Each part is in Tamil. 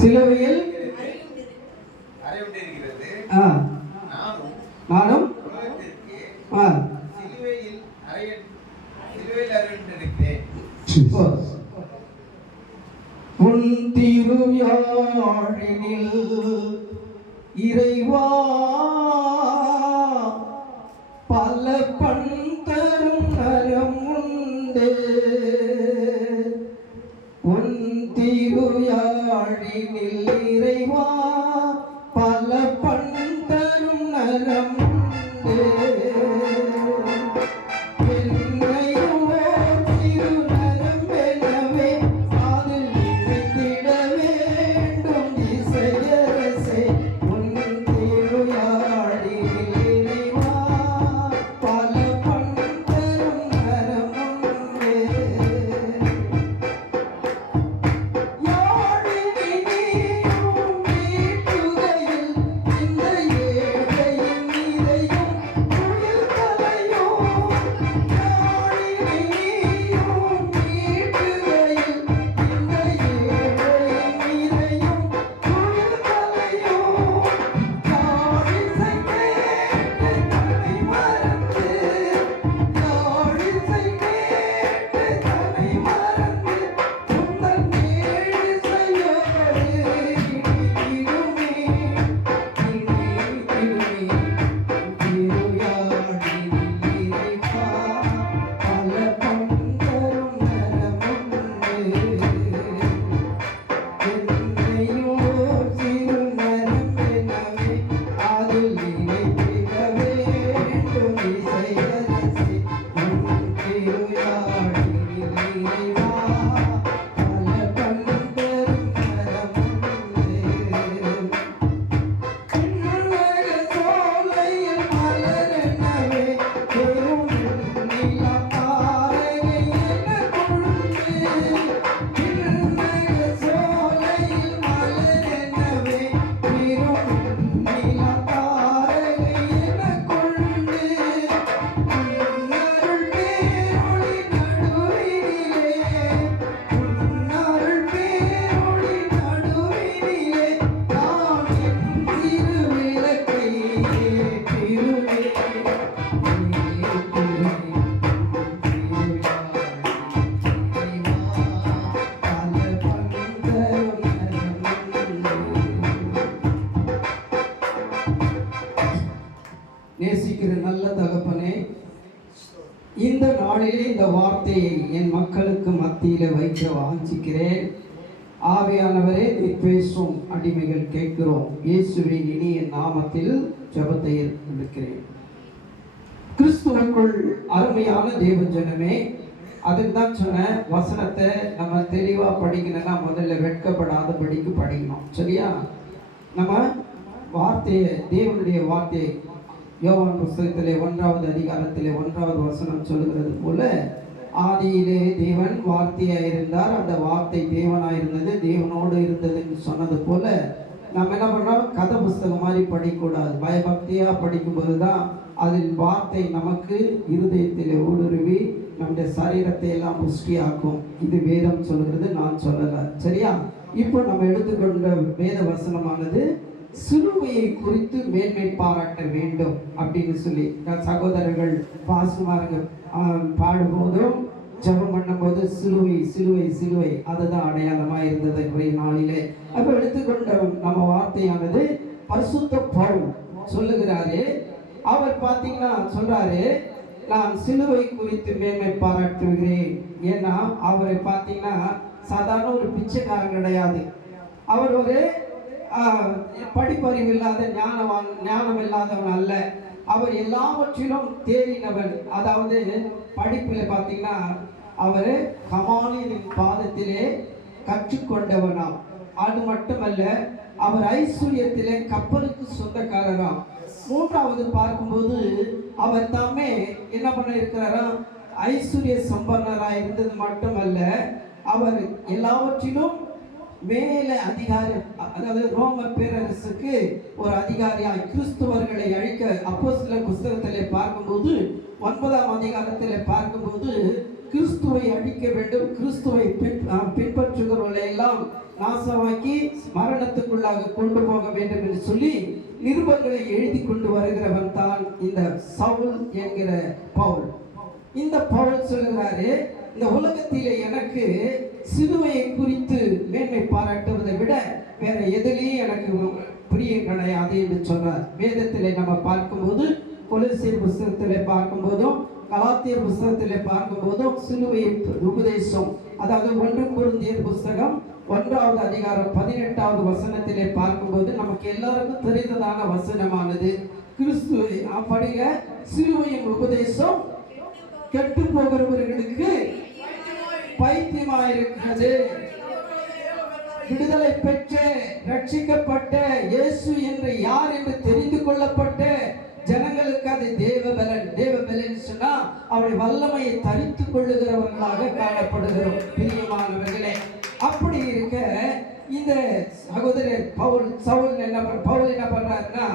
சிலுவையில் நானும் உன் திருயாழினில் இறைவா பல பண் தரும் நரம் உண்டு. உன் திருயாழினில் இறைவா பல பண் தரும் நரம் உண்டு. நேசிக்கிற நல்ல தகப்பனே, இந்த நாளிலே இந்த வார்த்தையை என் மக்களுக்கு மத்தியில் வைக்க வாஞ்சிக்கிறேன். ஆவியானவரே, நீ பேசும் அடிமைகள் கேட்கிறோம். இயேசுவின் இனிய நாமத்தில் ஜெபத்தை எடுக்கிறேன். கிறிஸ்துவுக்குள் அருமையான தேவ ஜனமே, அதுக்கு தான் சொன்ன வசனத்தை நம்ம தெளிவாக படிக்கணும்னா முதல்ல வெட்கப்படாதபடிக்கு படிக்கணும். சரியா? நம்ம வார்த்தையை, தேவனுடைய வார்த்தையை யோவான் புஸ்தகத்திலே 1வது அதிகாரத்திலே 1வது வசனம் சொல்லுகிறது போல, ஆதியிலே தேவன் வார்த்தையாக இருந்தார், அந்த வார்த்தை தேவனாயிருந்தது, தேவனோடு இருந்ததுன்னு சொன்னது போல நம்ம என்ன பண்ணுறோம்? கதை புஸ்தகம் மாதிரி படிக்கக்கூடாது. பயபக்தியாக படிக்கும்போது தான் அதில் வார்த்தை நமக்கு இருதயத்தில் ஊடுருவி நம்முடைய சரீரத்தை எல்லாம் புஷ்டியாக்கும். இது வேதம் சொல்கிறது, நான் சொல்லலை. சரியா? இப்போ நம்ம எடுத்துக்கொண்ட வேத வசனமானது சிலுவையை குறித்து மேன்மை பாராட்ட வேண்டும் அப்படின்னு சொல்லி சகோதரர்கள் பாசுமார்கள் பாடும்போதும் ஜெபம் பண்ணும்போது சிலுவை சிலுவை சிலுவை அதுதான் அடையாளமாக இருந்தது இன்றைய நாளிலே. அப்போ எடுத்துக்கொண்ட நம்ம வார்த்தையானது பரிசுத்த பவுல் சொல்லுகிறாரு. அவர் பார்த்தீங்கன்னா சொல்றாரு, நான் சிலுவை குறித்து மேன்மை பாராட்டுகிறேன். ஏன்னா அவரை பார்த்தீங்கன்னா சாதாரண ஒரு பிச்சைக்காரன் கிடையாது. அவர் ஒரு படிப்பறிவு இல்லாத ஞானம் இல்லாதவன் அல்ல. அவர் எல்லாவற்றிலும் தேறினவன். அதாவது படிப்பில் பார்த்தீங்கன்னா அவர் கமாலியின் பாதத்திலே கற்றுக்கொண்டவனாம். அது மட்டுமல்ல, அவர் ஐஸ்வர்யத்திலே கப்பலுக்கு சொந்தக்காரராம். 3வது பார்க்கும்போது அவர் தாமே என்ன பண்ண இருக்கிறாரா? ஐஸ்வர்ய சம்பன்னராக இருந்தது மட்டுமல்ல, அவர் எல்லாவற்றிலும் மேலே அதிகாரம், அதாவது ரோம பேரரசுக்கு ஒரு அதிகாரியாய் கிறிஸ்துவர்களை அழிக்க அப்போஸ்தலர் புஸ்தகத்திலே பார்க்கும்போது 9ஆம் அதிகாரத்திலே பார்க்கும்போது கிறிஸ்துவை அழிக்க வேண்டும், கிறிஸ்துவை பின்பற்றுகிறவர்களை எல்லாம் நாசமாக்கி மரணத்துக்குள்ளாக கொண்டு போக வேண்டும் என்று சொல்லி நிருபங்களை எழுதி கொண்டு வருகிறவன் தான் இந்த சவுல் என்கிற பவுல். இந்த பவுல் சொல்லுகிறாரு, இந்த உலகத்திலே எனக்கு சிலுவையை குறித்து மேன்மை பாராட்டுவதை விட வேற எதிலையும் எனக்கு பிரியம் கிடையாது என்று சொல்றார். வேதத்திலே நம்ம பார்க்கும்போது, கொலோசியர் புஸ்தகத்திலே பார்க்கும்போதும் கலாத்தியர் புஸ்தகத்திலே பார்க்கும்போதும் சிலுவையின் உபதேசம், அதாவது 1 கொரிந்தியர் புஸ்தகம் 1வது அதிகாரம் 18வது வசனத்திலே பார்க்கும்போது நமக்கு எல்லாருக்கும் தெரிந்ததான வசனமானது, கிறிஸ்துவை அப்படிங்க சிலுவையின் உபதேசம் கெட்டு போகிறவர்களுக்கு பைத்தியமாயிருக்கிறது. விடுதலை பெற்ற ரட்சிக்கப்பட்ட இயேசு என்று யார் என்று தெரிந்து கொள்ளப்பட்ட ஜனங்களுக்கு அது தேவபலன். தேவபலன் சொன்னா அவருடைய வல்லமையை தரித்துக் கொள்ளுகிறவர்களாக காணப்படுகிறோம். பிரியமானவர்களே, அப்படி இருக்க இந்த சகோதரர் பவுல் என்ன பண்றாருன்னா,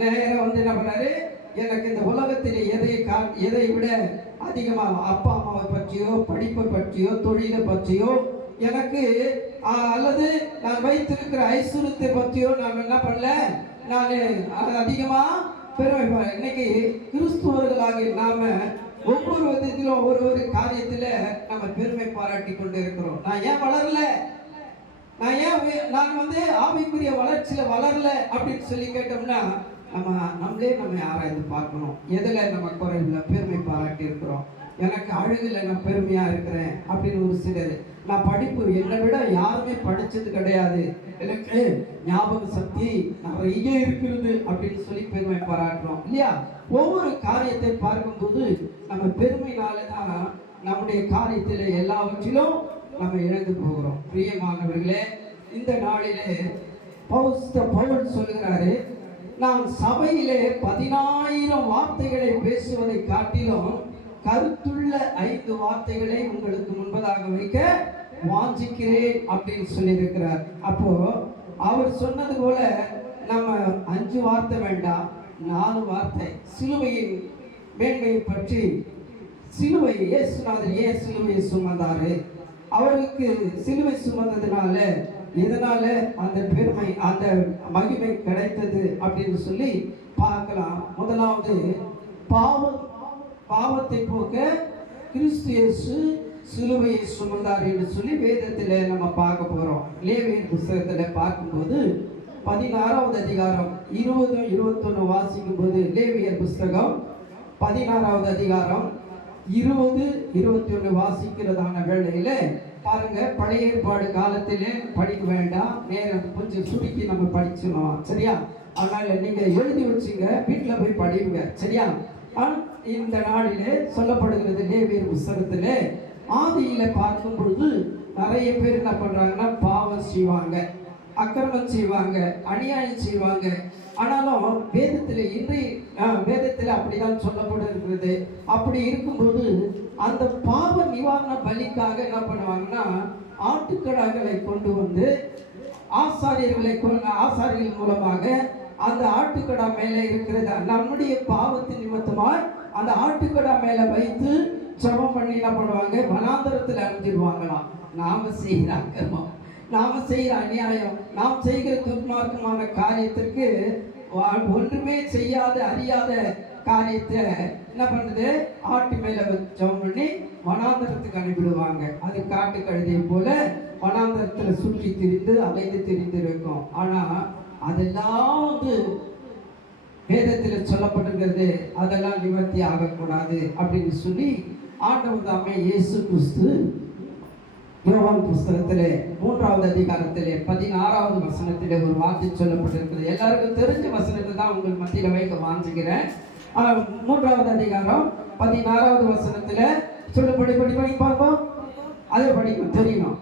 நேரம் வந்து என்ன பண்ணாரு, எனக்கு இந்த உலகத்திலே எதை விட அதிகமாக அப்பா அம்மாவை பற்றியோ படிப்பை பற்றியோ தொழிலை பற்றியோ எனக்கு அல்லது நான் வைத்திருக்கிற ஐஸ்வர்யத்தை பற்றியோ நான் என்ன பண்ணல, நான் அதிகமா பெருமை. இன்னைக்கு கிறிஸ்துவர்களாக நாம ஒவ்வொரு விதத்திலும் ஒரு காரியத்துல நம்ம பெருமை பாராட்டி கொண்டு இருக்கிறோம். நான் ஏன் வளரல, நான் வந்து ஆவிக்குரிய வளர்ச்சியில வளரல அப்படின்னு சொல்லி கேட்டோம்னா நம்ம ஆராய்ந்து பார்க்கணும். எதுல நம்ம குறைவில் பெருமை பாராட்டி இருக்கிறோம். எனக்கு அழகுல நான் பெருமையா இருக்கிறேன் அப்படின்னு ஒரு சிலர், நான் படிப்பு என்னை விட யாருமே படிச்சது கிடையாது, எனக்கு ஞாபக சக்தி நிறைய இருக்கிறது அப்படின்னு சொல்லி பெருமை பாராட்டுறோம் இல்லையா? ஒவ்வொரு காரியத்தை பார்க்கும்போது நம்ம பெருமையினால தான் நம்முடைய காரியத்தில எல்லாவற்றிலும் நம்ம இழந்து போகிறோம். பிரியமானவர்களே, இந்த நாளிலே பவுல் சொல்லுகிறாரு, நான் சபையிலே 10,000 வார்த்தைகளை பேசுவதை காட்டிலும் கருத்துள்ள 5 வார்த்தைகளை உங்களுக்கு முன்பதாக வைக்க வாஞ்சிக்கிறேன் அப்படின்னு சொல்லியிருக்கிறார். அப்போ அவர் சொன்னது போல நம்ம 5 வார்த்தை வேண்டாம், 4 வார்த்தை சிலுவையின் மேன்மையை பற்றி. சிலுவை இயேசுநாதர் ஏன் சிலுவையை சுமந்தாரு, அவருக்கு சிலுவை சுமந்ததுனால இதனால அந்த பெருமை அந்த மகிமை கிடைத்தது அப்படின்னு சொல்லி பார்க்கலாம். முதலாவது பாவத்தை போக்க கிறிஸ்து இயேசு சிலுவையை சுமந்தார் என்று சொல்லி வேதத்தில் நம்ம பார்க்க போறோம். லேவியர் புத்தகத்தில் பார்க்கும்போது 16வது அதிகாரம் 20, 21 வாசிக்கும் போது, லேவியர் புஸ்தகம் 16வது அதிகாரம் 20, 21 வாசிக்கிறதான வேளையில பாருங்க, பழைய ஏற்பாடு காலத்திலே படிக்க வேண்டாம், நேரம் கொஞ்சம் சுருக்கி நம்ம படிச்சுக்கலாம், சரியா? அதனால நீங்க எழுதி வச்சுங்க, வீட்டுல போய் படிங்க, சரியா? இந்த நாளிலே சொல்லப்படுகிறது லேவியர் புஸ்தகத்திலே ஆதியில பார்க்கும் பொழுது நிறைய பேர் என்ன பண்றாங்கன்னா, பாவம் செய்வாங்க, அக்கிரமம் செய்வாங்க, அநியாயம் செய்வாங்க. ஆனாலும் வேதத்தில் அப்படிதான் சொல்லப்பட்டிருக்கிறது. அப்படி இருக்கும்போது அந்த பாவ நிவாரண பலிக்காக என்ன பண்ணுவாங்கன்னா, ஆட்டுக்கடாக்களை கொண்டு வந்து ஆசாரியர்கள் மூலமாக அந்த ஆட்டுக்கடா மேல இருக்கிறது நம்முடைய பாவத்தின் நிமித்தமாய் அந்த ஆட்டுக்கடா மேல வைத்து ஜெபம் பண்ணி என்ன பண்ணுவாங்க, வனாந்தரத்தில் அழிஞ்சிடுவாங்களாம். நாம செய்கிற அக்கிரமம், நாம செய்கிற அநியாயம், நாம் செய்கிற துர்மார்க்கமான காரியத்திற்கு ஒன்றுமே செய்யாத அறியாத காரியத்தை என்ன பண்ணுது, ஆட்டு மேல ஜெபம் பண்ணி வனாந்தரத்துக்கு அனுப்பிடுவாங்க. அது காட்டு கழுதையை போல வனாந்தரத்துல சுற்றி திரிந்து அலைந்து திரிந்து இருக்கும். ஆனா அதெல்லாம் வந்து வேதத்தில் சொல்லப்பட்டிருக்கிறது, அதெல்லாம் நிவர்த்தி ஆகக்கூடாது அப்படின்னு சொல்லி ஆண்டவர் தாமே இயேசு கிறிஸ்து யோவான் புஸ்தகத்திலே 3வது அதிகாரத்திலே 16வது வசனத்திலே ஒரு வார்த்தை சொல்லப்பட்டிருக்கிறது. எல்லாருக்கும் தெரிஞ்ச வசனத்தை தான் உங்களுக்கு மத்தியில் வைக்க வாஞ்சிக்கிறேன். 3வது அதிகாரம் 16வது வசனத்துல சொல்லப்படி பார்ப்போம். அதை படிக்கும் தெரியணும்.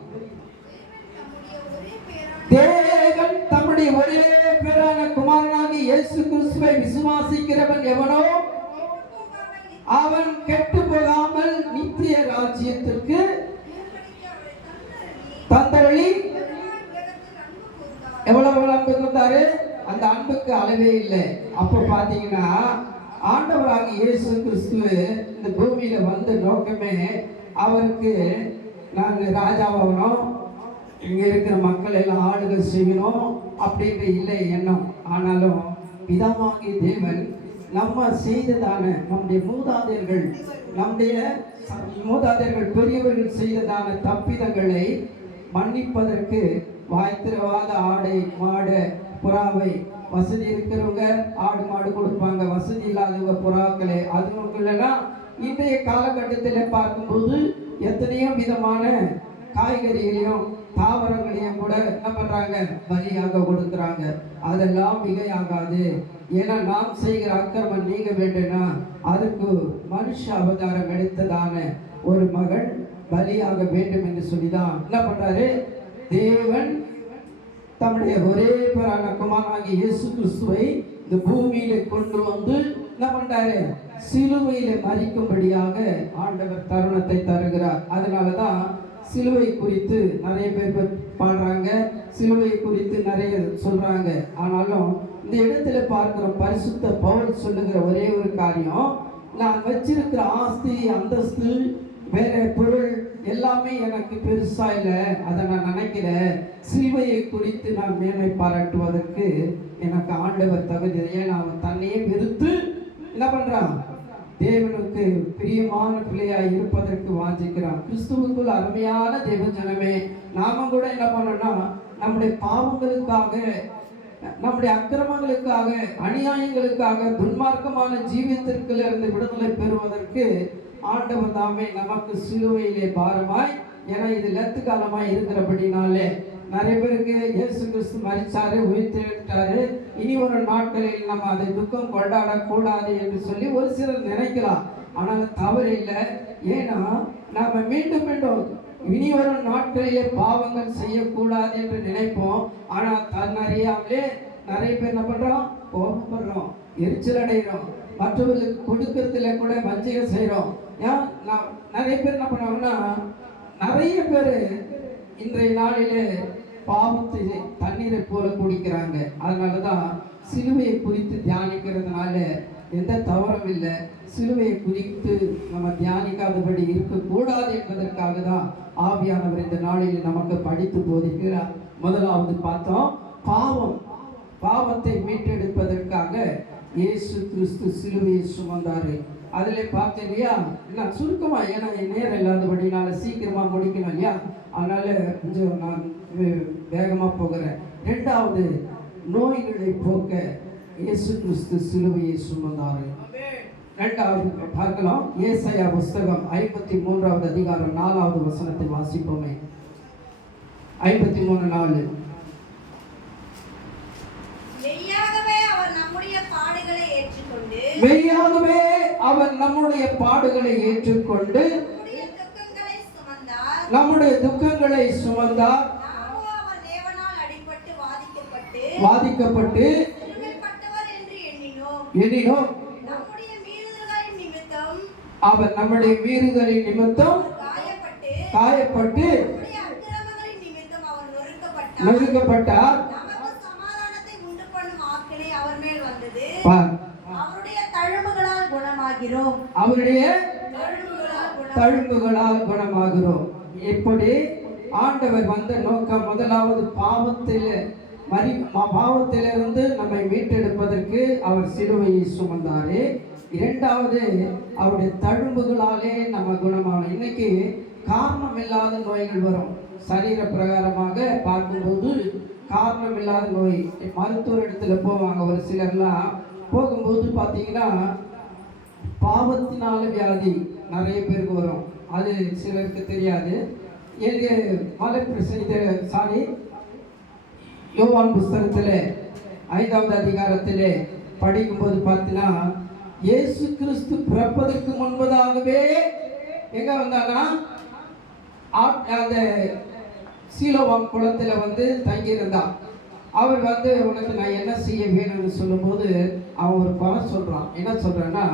தேவன் தம்முடைய ஒரே பேரான குமாரனாகிய இயேசு கிறிஸ்துவை விசுவாசிக்கிறவன் எவனோ அவன் கெட்டு போகாமல் நித்திய ராஜ்யத்திற்கு தந்தவழி. எவ்வளவு அன்பு கொடுத்தாரு, அந்த அன்புக்கு அளவே இல்லை. அப்போ பாத்தீங்கன்னா ஆண்டவராகிய இயேசு கிறிஸ்து இந்த பூமியில வந்த நோக்கமே அவருக்கு நான் ராஜாவாகணும், இங்க இருக்கிற மக்கள் எல்லாம் ஆளுகை செய்யணும் அப்படின்ற இல்லை எண்ணம். ஆனாலும் பிதாவாகிய தேவன் நம்ம செய்ததான நம்முடைய மூதாதையர்கள் பெரியவர்கள் செய்ததான தப்பிதங்களை மன்னிப்பதற்கு வாய்த்திரவாத ஆடை மாடு புறாவை, வசதி இருக்கிறவங்க ஆடு மாடு கொடுப்பாங்க, வசதி இல்லாதவங்க புறாக்களை. அதுவங்கெல்லாம் இன்றைய காலகட்டத்தில் பார்க்கும்போது எத்தனையோ விதமான காய்கறிகளையும் தாவரங்களையும் கூட என்ன பண்றாங்க, பலியாக கொடுக்குறாங்க. அதெல்லாம் மிகையாகாது. ஏன்னா நாம் செய்கிற அக்கிரமம் நீங்க வேண்டும்னா அதுக்கு மனுஷ அவதாரம் எடுத்ததான ஒரு மகன் பலியாக வேண்டும் என்று சொல்லிதான் என்ன பண்றாரு, தேவன் தம்முடைய ஒரே பேரான குமாரனாகிய இயேசு கிறிஸ்துவை இந்த பூமியில கொண்டு வந்து என்ன பண்றாரு, சிலுவையில மரிக்கும்படியாக ஆண்டவர் தருணத்தை தருகிறார். அதனாலதான் சிலுவை குறித்து நிறைய பேர் பாடுறாங்க, சிலுவை குறித்து நிறைய சொல்றாங்க. ஆனாலும் இந்த இடத்துல பார்க்கிற பரிசுத்த பவுல் சொல்லுகிற ஒரே ஒரு காரியம், நான் வச்சிருக்கிற ஆஸ்தி அந்தஸ்து வேற பொருள் எல்லாமே எனக்கு பெருசா இல்லை, அதை நான் நினைக்கிறேன். சிலுவையை குறித்து நான் மேன்மை பாராட்டுவதற்கு எனக்கு ஆண்டவர் தகுதி. ஏன்னா அவன் தன்னையே வெறுத்து என்ன பண்றான், தேவனுக்கு பிரியமான பிள்ளையாய் இருப்பதற்கு வாஞ்சிக்கிறான். கிறிஸ்துவுக்குள் அருமையான தேவ ஜனமே, நாம கூட என்ன பண்ணோம்னா நம்முடைய பாவங்களுக்காக, நம்முடைய அக்கிரமங்களுக்காக, அநியாயங்களுக்காக, துன்மார்க்கமான ஜீவியத்திற்குள்ள இருந்து விடுதலை பெறுவதற்கு ஆண்டவர் தாமே நமக்கு சிலுவையிலே பாரமாய், ஏன்னா இது லத்து காலமாய் இருக்கிறபடினாலே நிறைய பேருக்கு இயேசு கிறிஸ்து மரிச்சாரு, உயிர்த்தெழுந்தாரு, இனி ஒரு நாட்களில் நம்ம அதை துக்கம் கொண்டாடக்கூடாது என்று சொல்லி ஒரு சிலர் நினைக்கலாம். ஆனால் தவறு இல்லை. ஏன்னா நாம மீண்டும் மீண்டும் இனி வரும் நாட்களிலே பாவங்கள் செய்யக்கூடாது என்று நினைப்போம். ஆனால் தன்னறியாமலே நிறைய பேர் என்ன பண்றோம், கோபப்படுறோம், எரிச்சல் அடைகிறோம், மற்றவர்களுக்கு கொடுக்கறதுல கூட வஞ்சகம் செய்கிறோம். ஏன் நிறைய பேர் என்ன பண்ணுவாங்கன்னா, நிறைய பேர் இன்றைய நாளிலே பாவத்தை தண்ணீரை போல குடிக்கிறாங்க. அதனாலதான் சிலுவையை குறித்து தியானிக்கிறதுனால எந்த தவறும் இல்லை. சிலுவையை குறித்து நம்ம தியானிக்காதபடி இருக்கக்கூடாது என்பதற்காக தான் ஆவியானவர் இந்த நாளில் நமக்கு படித்து போதிக்கிறார். முதலாவது பார்த்தோம், பாவத்தை மீட்டெடுப்பதற்காக இயேசு கிறிஸ்து சிலுவையை சுமந்தாரு. அதிலே பார்த்தேன் இல்லையா, நான் சுருக்கமா, ஏன்னா நேரம் இல்லாதபடினால சீக்கிரமா முடிக்கணும் இல்லையா, அதனால கொஞ்சம் நான் வேகமா போகிறேன். இரண்டாவது, நோய்களை போக்க இயேசு கிறிஸ்து சிலுவையை சுமந்தாரு. இரண்டாவது பார்க்கலாம், ஏசாயா புஸ்தகம் 53வது அதிகாரம் 4வது வசனத்தை வாசிப்போமே. 53:4. மெய்யாகவே அவர் நம்முடைய பாடுகளை ஏற்றுக்கொண்டு நம்முடைய துக்கங்களை சுமந்தார். வாதிக்கப்பட்டு எண்ணினோம். அவர் நம்முடைய மீறுதலின் நிமித்தம் காயப்பட்டு நொறுக்கப்பட்டார். அவருடைய தழும்புகளால் குணமாகிறோம். இப்படி ஆண்டவர் வந்த நோக்கம், முதலாவது பாவத்திலிருந்து நம்மை மீட்டெடுப்பதற்கு அவர் சிலுவையை சுமந்தாரு. இரண்டாவது, அவருடைய தழும்புகளாலே நம்ம குணமான. இன்னைக்கு காரணம் இல்லாத நோய்கள் வரும். சரீர பிரகாரமாக பார்க்கும்போது காரணம் இல்லாத நோய். மருத்துவர் இடத்துல போவாங்க, ஒரு சிலர்லாம் போகும்போது பார்த்தீங்கன்னா பாவத்தினால வியாதி நிறைய பேருக்கு வரும். அது சிலருக்கு தெரியாது. யோவான் புஸ்தகத்தில் 5வது அதிகாரத்திலே படிக்கும்போது பார்த்தீங்கன்னா, இயேசு கிறிஸ்து பிறப்பதற்கு முன்பதாகவே எங்க வந்தானா, அந்த சீலோவாம் குளத்தில் வந்து தங்கியிருந்தான். அவர் வந்து உனக்கு நான் என்ன செய்ய வேணும்னு சொல்லும்போது அவன் ஒரு பணம் சொல்றான். என்ன சொல்றான்னா,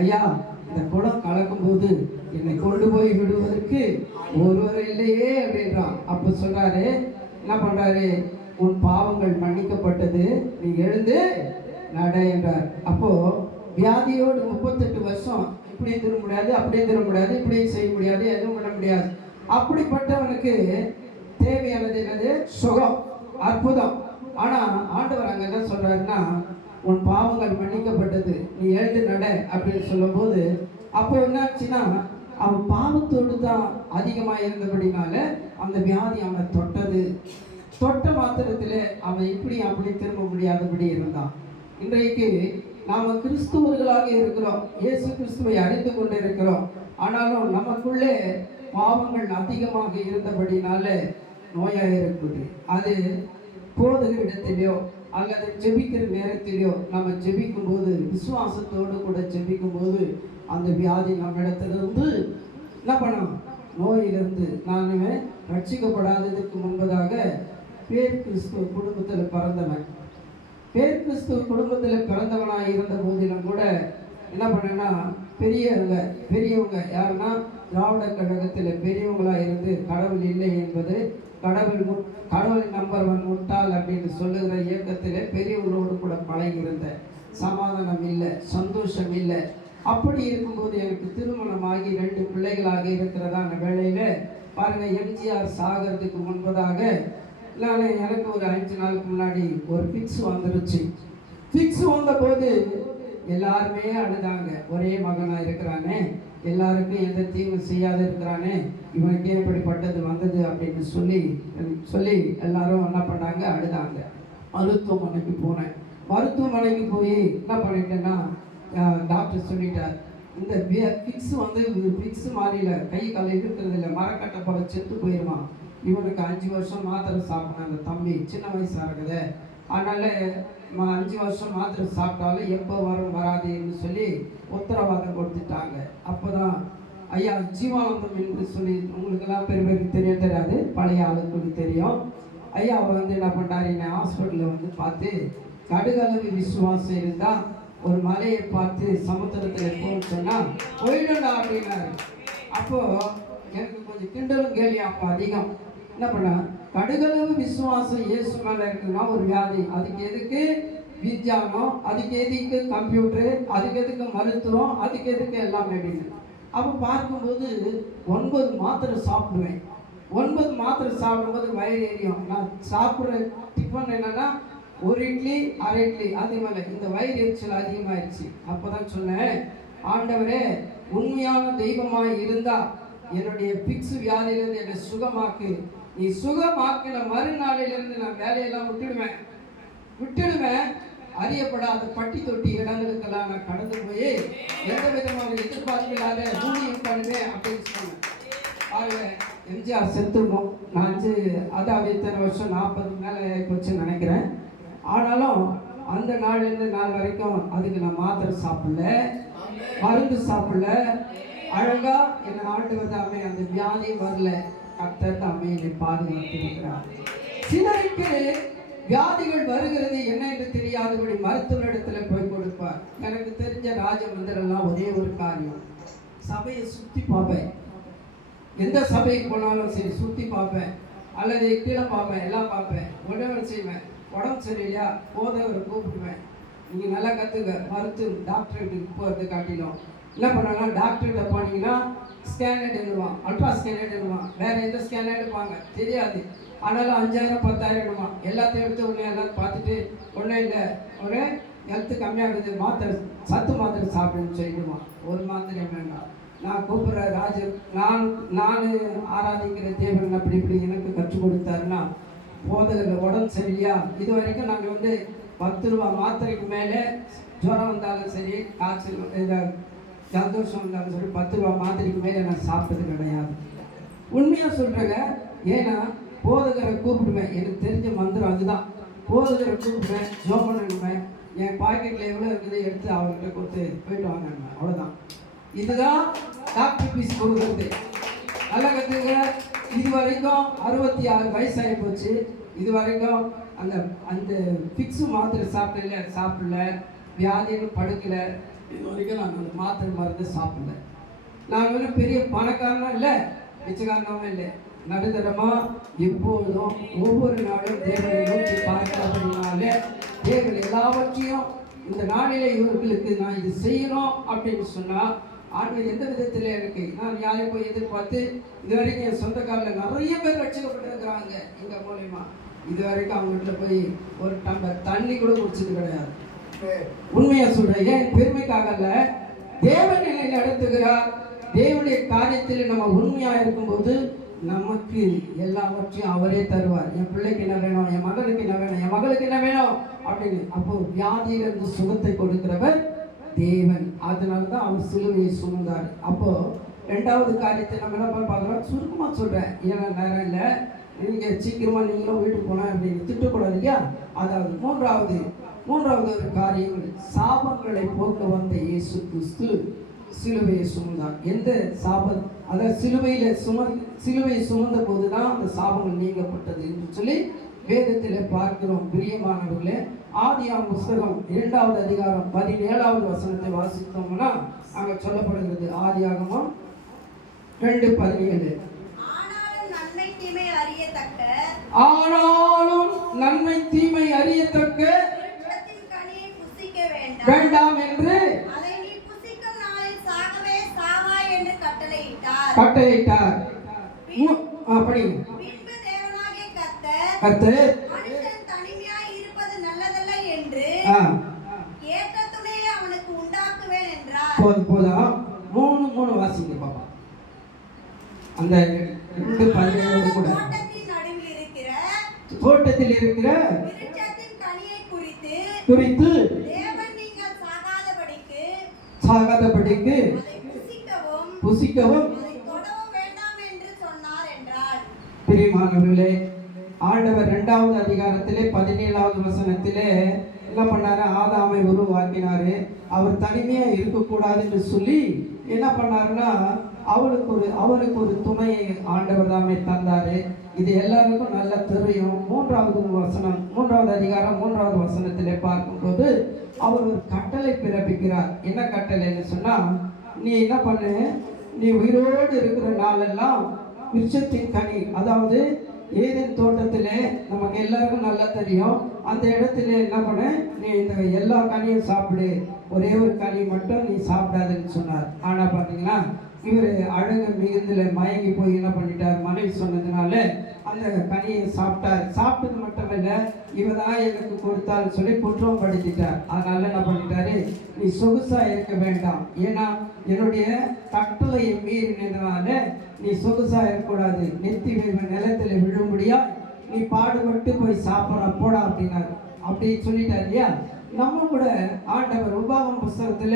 ஐயா, இந்த குளம் கலக்கும்போது என்னை கொண்டு போய் விடுவதற்கு ஒருவர் இல்லையே அப்படின்றான். அப்போ சொல்றாரு, என்ன பண்றாரு, உன் பாவங்கள் மன்னிக்கப்பட்டது, நீ எழுந்து நட என்றார். அப்போ வியாதியோடு 38 வருஷம் இப்படியும் திரும்ப முடியாது, அப்படியும் திரும்ப முடியாது, இப்படியும் செய்ய முடியாது, எதுவும் பண்ண முடியாது. அப்படிப்பட்டவனுக்கு தேவையானது கிடைக்கிறது என்னது? சுகம், அற்புதம். ஆனா ஆண்டவர் அங்க என்ன சொல்றாருன்னா, உன் பாவங்கள் மன்னிக்கப்பட்டது, நீ எழுந்து நட அப்படின்னு சொல்லும்போது, அப்போ என்னாச்சுன்னா அவன் பாவத்தோடு தான் அதிகமாக இருந்தபடினால அந்த வியாதி அவனை தொட்டது. தொட்ட மாத்திரத்தில் அவன் இப்படி அப்படி திரும்ப முடியாதபடி இருந்தான். இன்றைக்கு நாம் கிறிஸ்துவர்களாக இருக்கிறோம், இயேசு கிறிஸ்துவை அறிந்து கொண்டு இருக்கிறோம். ஆனாலும் நமக்குள்ளே பாவங்கள் அதிகமாக இருந்தபடினால நோயாக இருக்குது. அது போதகரிடத்திலேயோ அல்லது ஜெபிக்கிற நேரத்திலேயோ நம்ம ஜெபிக்கும் போது, விசுவாசத்தோடு கூட ஜெபிக்கும் போது அந்த வியாதி நம்மிடத்திலிருந்து என்ன பண்ணணும்? நோயிலிருந்து நான் ரட்சிக்கப்படாததுக்கு முன்பதாக பேர் கிறிஸ்துவ குடும்பத்தில் பிறந்தவன். பேர் கிறிஸ்துவ குடும்பத்தில் பிறந்தவனாக இருந்த போதிலும் கூட என்ன பண்ணேன்னா, பெரியவங்க யாருன்னா திராவிட கழகத்தில் பெரியவங்களாக இருந்து கடவுள் இல்லை என்பது, கடவுள் நம்பர் 1 முட்டாள் அப்படின்னு சொல்லுகிற இயக்கத்தில் பெரியவங்களோடு கூட பழகி இருந்த, சமாதானம் இல்லை, சந்தோஷம் இல்லை. அப்படி இருக்கும்போது எனக்கு திருமணமாகி 2 பிள்ளைகளாக இருக்கிறதான வேளையில பாருங்க, எம்ஜிஆர் சாகிறதுக்கு முன்பதாக எனக்கு ஒரு 5 நாளுக்கு முன்னாடி ஒரு ஃபிக்ஸ் வந்துருச்சு. ஃபிக்ஸ் வந்த போது எல்லாருமே அழுதாங்க. ஒரே மகனாக இருக்கிறானே, எல்லாருக்கும் எந்த தீங்கு செய்யாத இருக்கிறானே, இவனுக்கு எப்படிப்பட்டது வந்தது அப்படின்னு சொல்லி எல்லாரும் என்ன பண்ணாங்க? அழுதாங்க. மருத்துவமனைக்கு போனேன். மருத்துவமனைக்கு போய் என்ன பண்ணிட்டேன்னா, டாக்டர் சொல்லிட்டார், இந்த ஃபிக்ஸ் வந்து ஃபிக்ஸ் மாதிரில கை காலை இருக்கிறது இல்லை, மரக்கட்டை போல செத்து போயிடுவான், இவனுக்கு 5 வருஷம் மாத்திரை சாப்பிடணும். அந்த தம்பி சின்ன வயசாக இருக்குது, அதனால 5 வருஷம் மாத்திரை சாப்பிட்டாலும் எப்போ வராதுன்னு சொல்லி உத்தரவாதம் கொடுத்துட்டாங்க. அப்போதான் ஐயா ஜீவானந்தம் என்று சொல்லி, உங்களுக்கெல்லாம் பேருக்கு தெரியாது, பழைய ஆளுங்களுக்கு தெரியும். ஐயா அவர் வந்து என்ன பண்ணார், என்னை ஹாஸ்பிட்டலில் வந்து பார்த்து, கடுகளவு விசுவாசம் இருந்தால் ஒரு மலையை பார்த்து சமுத்திரத்தில் போன்னு சொன்னால் போயிடும்டா அப்படின்னாரு. அப்போது எனக்கு கொஞ்சம் கிண்டலும் கேலி அப்போ அதிகம். என்ன பண்ண, கடுகளவு விசுவாசம் இயேசு மேலே இருக்குன்னா ஒரு வியாதி, அதுக்கு எதுக்கு விஞ்ஞானம், அதுக்கு எதுக்கு கம்ப்யூட்டரு, அதுக்கு எதுக்கு மருத்துவம், அதுக்கு எதுக்கு எல்லாமே அப்படின்னு. அப்போ பார்க்கும்போது 9 மாத்திரை சாப்பிடுவேன். 9 மாத்திரை சாப்பிடும்போது வயிறு எரியும். நான் சாப்பிட்ற டிஃபன் என்னன்னா, 1 இட்லி 1/2 இட்லி, அதே மாதிரி இந்த வயிறு எரிச்சல் அதிகமாகிடுச்சு. அப்போ தான் சொன்னேன், ஆண்டவரே உண்மையான தெய்வமாக இருந்தால் என்னுடைய பிக்ஸ் வியாதியிலேருந்து என்னை சுகமாக்கு. நீ சுகமாக்கின மறுநாளிலிருந்து நான் வேலையெல்லாம் விட்டுடுவேன். அறியப்படாத பட்டி தொட்டி இடங்களுக்கெல்லாம் நான் கடந்து போய் எந்த விதமான எதிர்பார்ப்பில்லாத ஊழியம் பண்ணுவேன் அப்படின்னு சொன்னேன். எம்ஜிஆர் செத்துருக்கோம். நான் அதாவது இத்தனை வருஷம் 40 மேலே ஆகிப்போச்சுன்னு நினைக்கிறேன். ஆனாலும் அந்த நாள்லேருந்து நாள் வரைக்கும் அதுக்கு நான் மாத்திரை சாப்பிடல, மருந்து சாப்பிடல. அழகா என்னை ஆண்டவர் தாமே அந்த வியாதி வரல. கர்த்தர் தாமே என்னை பாதுகாத்திருக்கிறார். சிலருக்கு வியாதிகள் வருகிறது என்ன என்று தெரியாதபடி மருத்துவரிடத்துல போய் கொடுப்பார். எனக்கு தெரிஞ்ச ராஜமந்திரெல்லாம் ஒரே ஒரு காரியம், சபையை சுற்றி பார்ப்பேன். எந்த சபைக்கு போனாலும் சரி சுற்றி பார்ப்பேன், அல்லது கீழே பார்ப்பேன், எல்லாம் பார்ப்பேன், உடம்பு செய்வேன். உடம்பு சரியில்லையா போதவரை கூப்பிடுவேன், நீங்கள் நல்லா கற்றுக்க. டாக்டர்கிட்ட போகிறது காட்டிலும் என்ன பண்ணாங்கன்னா, டாக்டர்கிட்ட போனீங்கன்னா ஸ்கேன் எடுவான், அல்ட்ரா ஸ்கேன் எடுவான், வேறு எந்த ஸ்கேன் எடுப்பாங்க தெரியாது. ஆனாலும் 5000 10,000 எடுவான். எல்லாத்தையும் எடுத்து உடனே எல்லாம் பார்த்துட்டு ஒன்றும் இல்லை, ஒரு ஹெல்த்து கம்மியாகுது, மாத்திரை சத்து மாத்திரை சாப்பிடுன்னு சொல்லிடுவான். ஒரு மாத்திரை வேண்டாம். நான் கூப்பிட்ற நான் ஆராதிக்கிற தேவன் அப்படி இப்படி எனக்கு கற்றுக் கொடுத்தாருன்னா, போதகர்கள் உடம்பு சரியில்லையா, இது வரைக்கும் நாங்கள் வந்து 10 ரூபா மாத்திரைக்கு மேலே ஜுரம் வந்தாலும் சரி, காய்ச்சல் ஜலதோஷம் வந்தாலும் சரி, 10 ரூபா மாத்திரைக்கு மேலே நான் சாப்பிட்டது கிடையாது. உண்மையாக சொல்கிறேங்க. ஏன்னா போதகரை கூப்பிடுவேன், எனக்கு தெரிஞ்ச மந்திரம் அதுதான். போதகரை கூப்பிடுவேன், ஜோம் பண்ணுவேன், என் பாக்கெட்டில் எவ்வளோ இருக்குது எடுத்து அவர்கிட்ட கொடுத்து போயிட்டு வாங்க, அவ்வளோதான். இதுதான் டாக்டர் பீஸ் கொடுக்குறது. நல்லா கற்றுங்க. இது வரைக்கும் 66 வயசாகி போச்சு. இது வரைக்கும் அந்த ஃபிக்ஸு மாத்திரை சாப்பிடல, வியாதின்னு படுக்கலை. இது வரைக்கும் நான் அந்த மாத்திரை மருந்து சாப்பிடல. நான் வந்து பெரிய பணக்காரனும் இல்லை, பிச்சைக்காரனாகவும் இல்லை. நடுத்தரமாக எப்போதும் ஒவ்வொரு நாளும் தேவனை நோக்கி பார்க்கிறதுனாலே தேவன் எல்லாவற்றையும் இந்த நாளிலே இவர்களுக்கு நான் இது செய்யணும் அப்படின்னு சொன்னால் ஆண்டவர் எந்த விதத்தில் எனக்கு நான் யாரையும் போய் எதிர்பார்த்து இது வரைக்கும் என் சொந்த காலில் நிறைய பேர் ரட்சிக்கப்பட்டிருக்கிறாங்க எங்கள் மூலியமா. இது வரைக்கும் அவங்க வீட்டில் போய் ஒரு டம்ளர் தண்ணி கூட குடிச்சது கிடையாது. உண்மையா சொல்றேன், ஏன் பெருமைக்காகல, தேவன் என்னை நடத்துகிறார். தேவனுடைய காரியத்தில் நம்ம உண்மையா இருக்கும்போது நமக்கு எல்லாவற்றையும் அவரே தருவார். என் பிள்ளைக்கு என்ன வேணும், என் மகனுக்கு என்ன வேணும், என் மகளுக்கு என்ன வேணும் அப்படின்னு. அப்போ வியாதியிலிருந்து சுகத்தை கொடுக்கிறவர் தேவன். அதனாலதான் அவர் சிலுவையை சுமந்தார். அப்போ ரெண்டாவது காரியத்தை நம்ம என்ன பார்க்கிறோம், சுருக்கமா சொல்றேன், ஏன்னா நேரம் இல்லை, நீங்க சீக்கிரமா நீங்களும் வீட்டுக்கு போனா அப்படின்னு திட்டக்கூடாது இல்லையா. அதாவது மூன்றாவது ஒரு காரியம், சாபங்களை போக்க வந்த இயேசு கிறிஸ்து சிலுவையை சுமந்தார். எந்த சாபம், அதாவது சிலுவையை சுமந்த போதுதான் அந்த சாபங்கள் நீங்கப்பட்டது என்று சொல்லி வேதத்தில் பார்க்கிறோம். பிரியமானவர்களே, ஆதியாகமம் புஸ்தகம் 2வது அதிகாரம் 17வது வசனத்தை வாசித்தோம்னா அங்க சொல்லப்படுகிறது. ஆதியாகமம் 2:17. ஆனாலும் நன்மை தீமை அறியத்தக்க வேண்டாம் என்று கட்டளையிட்டார். அப்படி கர்த்தர் தனிமையாய் இருப்பது நல்லதல்ல என்று ஏற்ற துணையை அவனுக்கு உண்டாக்குவேன் என்றார். போதும் மூணு வாசிங்க பாப்பா. அந்த 2:17 கூட தோட்டத்தில் இருக்கிற விருட்சத்தின் கனியை குறித்து தேவன் நீங்கள் சாகாதபடிக்கு புசிக்கவும் தொடவும் வேண்டாம் என்று சொன்னார் என்றார். பிரியமானவர்களே, ஆண்டவர் 2வது அதிகாரத்திலே 17வது வசனத்திலே என்ன பண்ணாரு, ஆதாமை உருவாக்கினாரு. அவர் தனிமையா இருக்கக்கூடாது என்று சொல்லி என்ன பண்ணாருன்னா அவருக்கு ஒரு துணையை ஆண்டவர் தாமே தந்தாரு. இது எல்லாருக்கும் நல்லா தெரியும். 3வது அதிகாரம் 3வது வசனத்திலே பார்க்கும்போது அவர் ஒரு கட்டளை பிறப்பிக்கிறார். என்ன கட்டளைன்னு சொன்னா, நீ என்ன பண்ணு, நீ உயிரோடு இருக்கிற நாளெல்லாம் விருட்சத்தின் கனி, அதாவது ஏதேன் தோட்டத்திலே நமக்கு எல்லாருக்கும் நல்லா தெரியும், அந்த இடத்துல என்ன பண்ண, நீ இந்த எல்லா கனியும் சாப்பிடு, ஒரே ஒரு கனி மட்டும் நீ சாப்பிடாதுன்னு சொன்னார். ஆனா பாத்தீங்கன்னா இவர் அழகு மிகுந்துல மயங்கி போய் என்ன பண்ணிட்டார், மனைவி சொன்னதுனால அந்த கனியை சாப்பிட்டார். சாப்பிட்டது மட்டுமல்ல, இவதான் எனக்கு கொடுத்தான்னு சொல்லி குற்றம் படுத்திட்டார். அதனால என்ன பண்ணிட்டாரு, நீ சொகுசா இருக்க வேண்டாம், ஏன்னா என்னுடைய கட்டளையை மீறினதுனால நீ சொகுசா இருக்கக்கூடாது, நெத்தி நிலத்துல விழும்படியா நீ பாடுபட்டு போய் சாப்பிட போடா அப்படின்னாரு. அப்படி சொல்லிட்டார் இல்லையா. நம்ம கூட ஆண்டவர் உபாகம புஸ்தகத்துல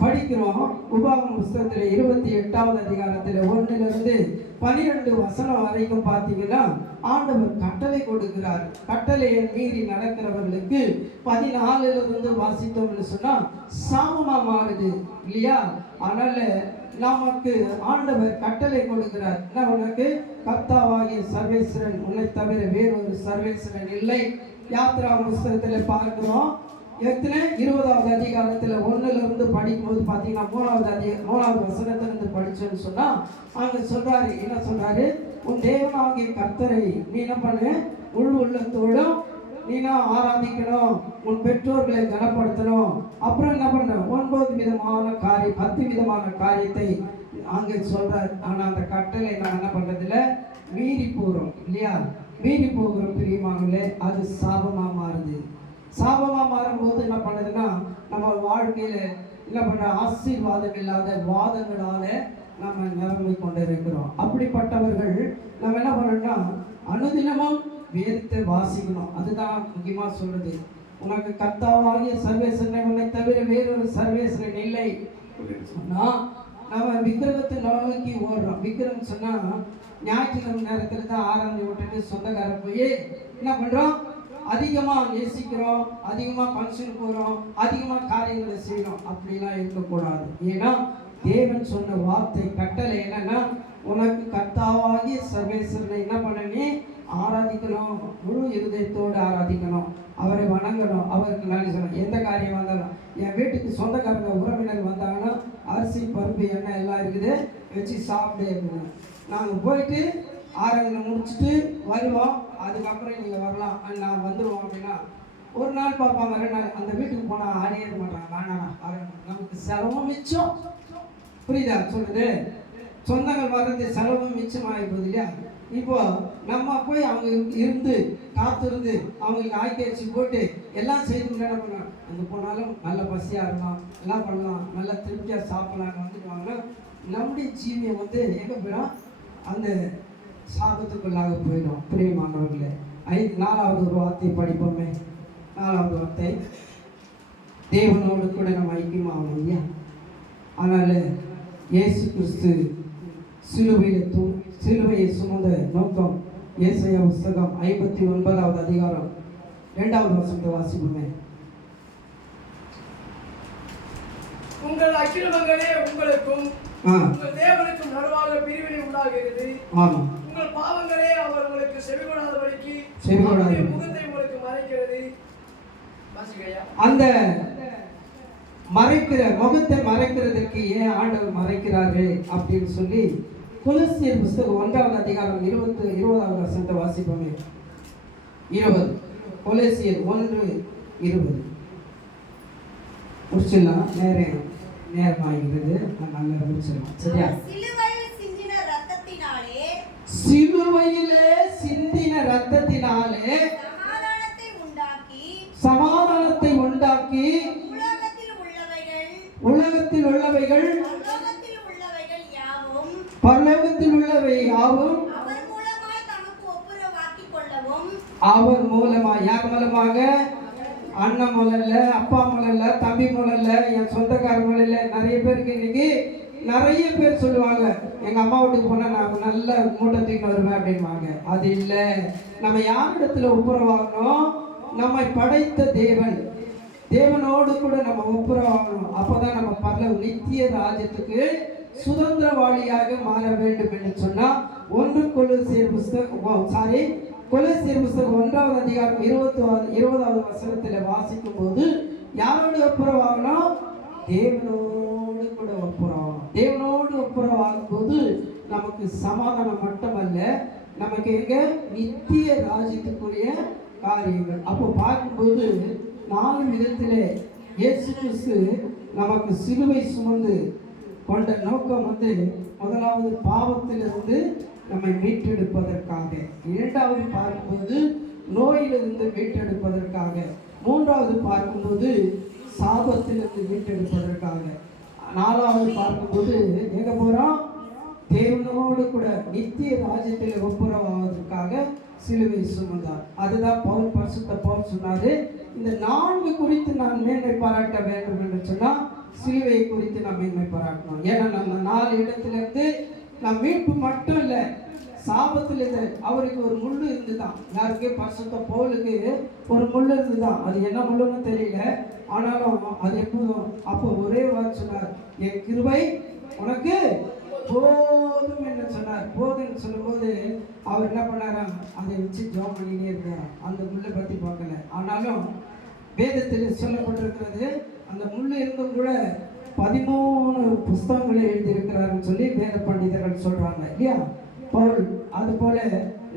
படிக்கிறோம். உபாகம புஸ்தகத்துல 28வது அதிகாரத்துல 1லிருந்து 12 வசனம் வரைக்கும் பார்த்தீங்கன்னா ஆண்டவர் கட்டளை கொடுக்கிறார். கட்டளையை மீறி நடக்கிறவர்களுக்கு 14லிருந்து வாசித்தோம்னு சொன்னா சாபமா மாறுது இல்லையா. அதனால நமக்கு ஆண்டவர் கட்டளை கொடுக்கிறார். உனக்கு கர்த்தாவாகிய சர்வேஸ்வரன், உன்னை தவிர வேறொரு சர்வேஸ்வரன் இல்லை. யாத்ரா புஸ்தகத்துல பார்க்கிறோம். 20வது அதிகாரத்துல 1லிருந்து படிக்கும்போது பாத்தீங்கன்னா 3வது வசனத்திலிருந்து படிச்சோன்னு சொன்னா அங்க சொல்றாரு, என்ன சொல்றாரு, உன் தேவனாகிய கர்த்தரை நீ என்ன பண்ணு, முழு உள்ளத்தோடும் நீனா ஆராதிக்கணும், உன் பெற்றோர்களை கனப்படுத்தணும். அப்புறம் என்ன பண்ண, 10 விதமான காரியத்தை அங்க சொல்றாரு. ஆனா அந்த கட்டளை நான் என்ன பண்றதில்ல, மீறி போகிறோம் இல்லையா. மீறி போகிறோம் பிரியமானவர்களே, அது சாபமா மாறுது. சாபமா மாறும்போது என்ன பண்ணுதுன்னா, நம்ம வாழ்க்கையில என்ன பண்ற, ஆசீர்வாதம் இல்லாத வாதங்களால நம்ம நிரம்பி கொண்டிருக்கிறோம். அப்படிப்பட்டவர்கள் நம்ம என்ன பண்ணணும்னா, அனுதினமும் வேதத்தை வாசிக்கணும். அதுதான் முக்கியமா சொல்றது. உனக்கு கர்த்தாவாகிய சர்வேஸ்வரனை, உன்னை தவிர வேறொரு சர்வேஸ்வரன் இல்லை சொன்னா நம்ம விக்கிரகத்தை நோக்கி ஓடுறோம். விக்கிரகம் சொன்னா ஞாயிற்றுக்கிழமை நேரத்துல தான் ஆராய்ச்சி விட்டுட்டு சொந்தக்காரர் போய் என்ன பண்றோம், அதிகமா நேசிக்கிறோம், அதிகமா ஃபங்க்ஷன் போகிறோம், அதிகமா காரியங்களை செய்யறோம். அப்படிலாம் இருக்கக்கூடாது. ஏன்னா தேவன் சொன்ன வார்த்தை கட்டளை என்னன்னா, உனக்கு கர்த்தாவாகிய சர்வேஸ்வரனை என்ன பண்ணி ஆராதிக்கணும், முழு இருதயத்தோடு ஆராதிக்கணும், அவரை வணங்கணும், அவருக்கு நன்றி சொல்லணும். எந்த காரியம் வந்தாலும், என் வீட்டுக்கு சொந்தக்காரங்க உறவினர் வந்தாங்கன்னா அரிசி பருப்பு எண்ணெய் எல்லாம் இருக்குது, வச்சு சாப்பிட்டே இருக்கணும். நாங்கள் போயிட்டு ஆராதனை முடிச்சுட்டு வருவோம், அதுக்கப்புறம் நீங்கள் வரலாம், நான் வந்துடுவோம் அப்படின்னா ஒரு நாள் பார்ப்பாங்க, 2 நாள் அந்த வீட்டுக்கு போனால் ஆடியே இருக்க மாட்டாங்க. வேணாம், நமக்கு செலவும் மிச்சம், புரியுதா சொல்றது? சொந்தங்கள் வர்றது செலவும் மிச்சமாகி போகுது இல்லையா? இப்போ நம்ம போய் அவங்க இருந்து காத்திருந்து அவங்களுக்கு ஆய்க்கரிசி போட்டு எல்லாம் செய்து என்ன பண்ணலாம், அங்கே போனாலும் நல்ல பசியாக இருக்கலாம், எல்லாம் பண்ணலாம், நல்லா திருப்தியாக சாப்பிடலான்னு வந்துடுவாங்கன்னா நம்முடைய ஜீவியம் வந்து எங்கே போயிடும்? அந்த சாபத்துக்குள்ளாக போயிடும். பிரியமானவர்களே, 4வது ஒரு வார்த்தையை படிப்போமே. 4வது வார்த்தை, தேவனோடு கூட நம்ம ஐக்கியமாகணும் இல்லையா? அதனால் இயேசு கிறிஸ்து சிலுவையை சுமந்த நோக்கம் ஏசாயா புஸ்தகம் 59வது அதிகாரம் 2வது வசனத்தை வாசிப்போமே. உங்கள் அக்கிரமங்களே உங்களுக்கும் உங்கள் தேவனுக்கும் நடுவாக பிரிவினை உண்டாகிறது. உங்கள் பாவங்களே அவர் உங்களுக்கு செவிகொடாதபடிக்கு முகத்தை உங்களுக்கு மறைக்கிறது. அந்த மறைக்கிற முகத்தை மறைக்கிறதுக்கு ஏன் ஆண்டவர் மறைக்கிறாரு அப்படின்னு சொல்லி கொலோசியர் புஸ்தகம் 1வது அதிகாரம் 20வது வசனத்தை வாசிப்போமே. 20 கொலோசியர் 1:20 முடிச்சிடலாம். நேரமாகிறது. நல்லா முடிச்சிடலாம். சரியா? சிலுவையிலே சிந்தின ரத்தத்தினாலே சமாதானத்தை உண்டாக்கி உலகத்தில் உள்ளவைகள் பரலோகத்தில் உள்ளவை யாவும் அவர் மூலமா, யார் மூலமாக? அண்ணன் மூலல்ல, அப்பா மூலல்ல, தம்பி மூலல்ல, என் சொந்தக்கார மூலையில. நிறைய பேருக்கு இன்னைக்கு நிறைய பேர் சொல்லுவாங்க, எங்க அம்மா வீட்டுக்கு போனா நான் நல்ல மூட்டை தூக்கி வருவேன் அப்படின்வாங்க. அது இல்லை. நம்ம யாரிடத்துல ஒப்புரவாகணும்? நம்மை படைத்த தேவனோடு கூட நம்ம ஒப்புரவாகணும். அப்பதான் நம்ம பரலோக நித்திய ராஜ்யத்துக்கு சுதந்திரவாளியாக மாற வேண்டும் என்று சொன்னா கொலோசியர் புஸ்தகம் 1வது அதிகாரம் 20வது வசனத்தில் வாசிக்கும் போது யாரோடு ஒப்புரவாகணும்? தேவனோடு கூட ஒப்புரவாகணும். தேவனோடு ஒப்புரவாகும் போது நமக்கு சமாதானம் மட்டுமல்ல, நமக்கு எங்க நித்திய ராஜ்யத்துக்குரிய காரியங்கள். அப்போ பார்க்கும்போது 4 விதத்திலே இயேசு கிறிஸ்து நமக்கு சிலுவை சுமந்து கொண்ட நோக்கம் வந்து, முதலாவது பாவத்திலிருந்து நம்மை மீட்டெடுப்பதற்காக, 2வது பார்க்கும்போது நோயிலிருந்து மீட்டெடுப்பதற்காக, 3வது பார்க்கும்போது சாபத்திலிருந்து மீட்டெடுப்பதற்காக, 4வது பார்க்கும்போது எங்க போறோம்? தேவனோடு கூட நித்திய ராஜ்யத்தில் ஒப்புரவாவதற்காக சிலுவை சுமந்தார். அதுதான் பரிசுத்த பவுல் சொன்னாரு, இந்த 4 குறித்து நான் மேன்மை பாராட்ட வேண்டும் என்று சொன்னா சிலுவையை குறித்து நாம் மேன்மை பாராட்டணும். ஏன்னா நம்ம 4 இடத்துல இருந்து நாம் மீட்பு மட்டும் இல்லை, சாபத்தில் அவருக்கு ஒரு முள்ளு இருந்துதான். யாருக்கு? பரிசுத்த பவுலுக்கு ஒரு முள்ளு இருந்துதான். அது என்ன முள்ளுன்னு தெரியல. ஆனாலும் அது எப்போதும் அப்போ ஒரே வார்த்தை சொன்னார், என் கிருபை உனக்கு போதும் என்று சொன்னார். போதுன்னு சொல்லும்போது அவர் என்ன பண்ணாரா, அதை வச்சு ஜெபம் பண்ணிட்டே இருந்தார். அந்த முள்ளை பற்றி பார்க்கல. ஆனாலும் வேதத்தில் சொல்லப்பட்டிருக்கிறது, அந்த முள்ளு இருந்தும் கூட 13 புஸ்தகங்களை எழுதியிருக்கிறாருன்னு சொல்லி வேத பண்டிதர்கள் சொல்றாங்க இல்லையா? பவுல் அது போல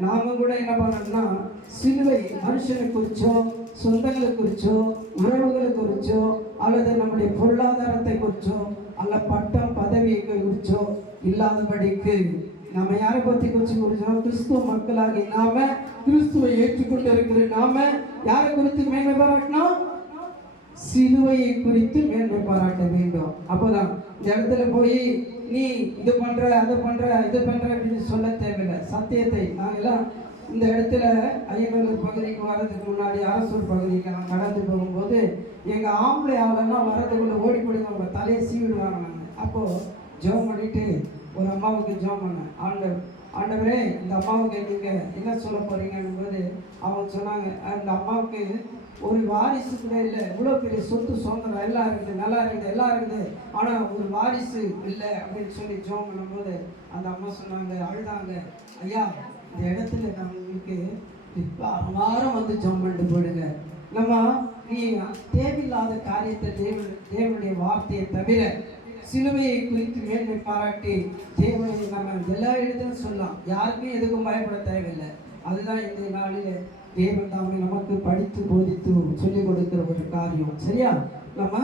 நாம கூட என்ன பண்ணோம்னா, சிலுவை மனுஷனை குறிச்சோ, சொந்தங்களை குறிச்சோ, உறவுகளை குறிச்சோ, அல்லது நம்முடைய பொருளாதாரத்தை குறிச்சோ, அல்ல பட்டம் பதவியை குறிச்சோ இல்லாதபடிக்கு நம்ம யாரை பற்றி குறிச்சோம்? கிறிஸ்துவ மக்களாகி நாம, கிறிஸ்துவை ஏற்றுக்கொண்டு இருக்கிற நாம யாரை குறித்து மேன்மை பாராட்டணும்? சிலுவையை குறித்து மேன்மை பாராட்ட வேண்டும். அப்போதான் இந்த இடத்துல போய் நீ இது பண்ற, அதை பண்ற, இது பண்ற அப்படின்னு சொல்ல தேவையில்லை. சத்தியத்தை நாங்கெல்லாம் இந்த இடத்துல ஐயனூர் பகுதிக்கு வர்றதுக்கு முன்னாடி அரசூர் பகுதிக்கு நான் கடந்து போகும்போது எங்கள் ஆம்பளை ஆளெல்லாம் வர்றதுக்குள்ள ஓடி போடுவாங்க, தலையை சீவிடுவாங்க. நாங்கள் அப்போது ஜெபம் பண்ணிட்டு ஒரு அம்மாவுக்கு ஜெபம் பண்ணேன், ஆண்டவரே இந்த அம்மாவுக்கு நீங்கள் என்ன சொல்ல போறீங்கன்னு போது அவங்க சொன்னாங்க, அந்த அம்மாவுக்கு ஒரு வாரிசு கூட இல்லை, இவ்வளோ பெரிய சொத்து சுதந்திரம் எல்லாம் இருக்குது, நல்லா இருக்குது, எல்லாம் இருக்குது, ஆனால் ஒரு வாரிசு இல்லை அப்படின்னு சொல்லி ஜெபம் பண்ணும்போது அந்த அம்மா சொன்னாங்க, அழுதாங்க, ஐயா இந்த இடத்துல நான் உங்களுக்கு வாரம் வந்து ஜெபம் பண்ணிட்டு போயிடுங்க. நம்ம நீ தேவையில்லாத காரியத்தை தேவனுடைய வார்த்தையை தவிர சிலுவையை குறித்து மேன்மை பாராட்டி தேவனை நம்ம எல்லா இடத்துலையும் சொல்லலாம், யாருக்கும் எதுக்கும் பயப்பட தேவையில்லை. அதுதான் இந்த நாளில் தேவன் தாமே நமக்கு படித்து போதித்து சொல்லிக் கொடுக்கிற ஒரு காரியம். சரியா? நம்ம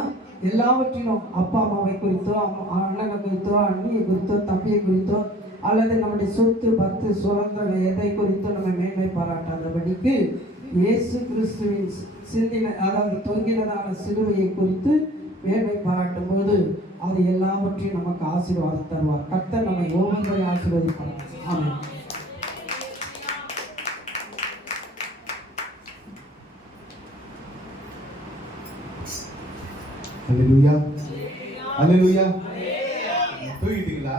எல்லாவற்றிலும் அப்பா அம்மாவை குறித்தோ அண்ணனை குறித்தோ அண்ணியை குறித்தோ தம்பியை குறித்தோ அல்லது நம்முடைய சொத்து பத்து சுதந்திரம் எதை குறித்தோ நம்ம மேன்மை பாராட்டாதபடிக்கு இயேசு கிறிஸ்துவின் சிந்தின அதாவது தொங்கினதான சிலுவையை குறித்து மேன்மை பாராட்டும் போது அது எல்லாவற்றையும் நமக்கு ஆசீர்வாதம் தருவார். கர்த்தர் நம்மை ஒவ்வொன்றையும் ஆசீர்வதிப்பார். ஆமென். அல்லேலூயா அல்லேலூயா. தூங்கிட்டீங்களா?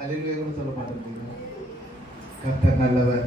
அல்லேலூயா கூட சொல்ல மாட்டேங்கிறீங்க. கர்த்தர் நல்லவர்.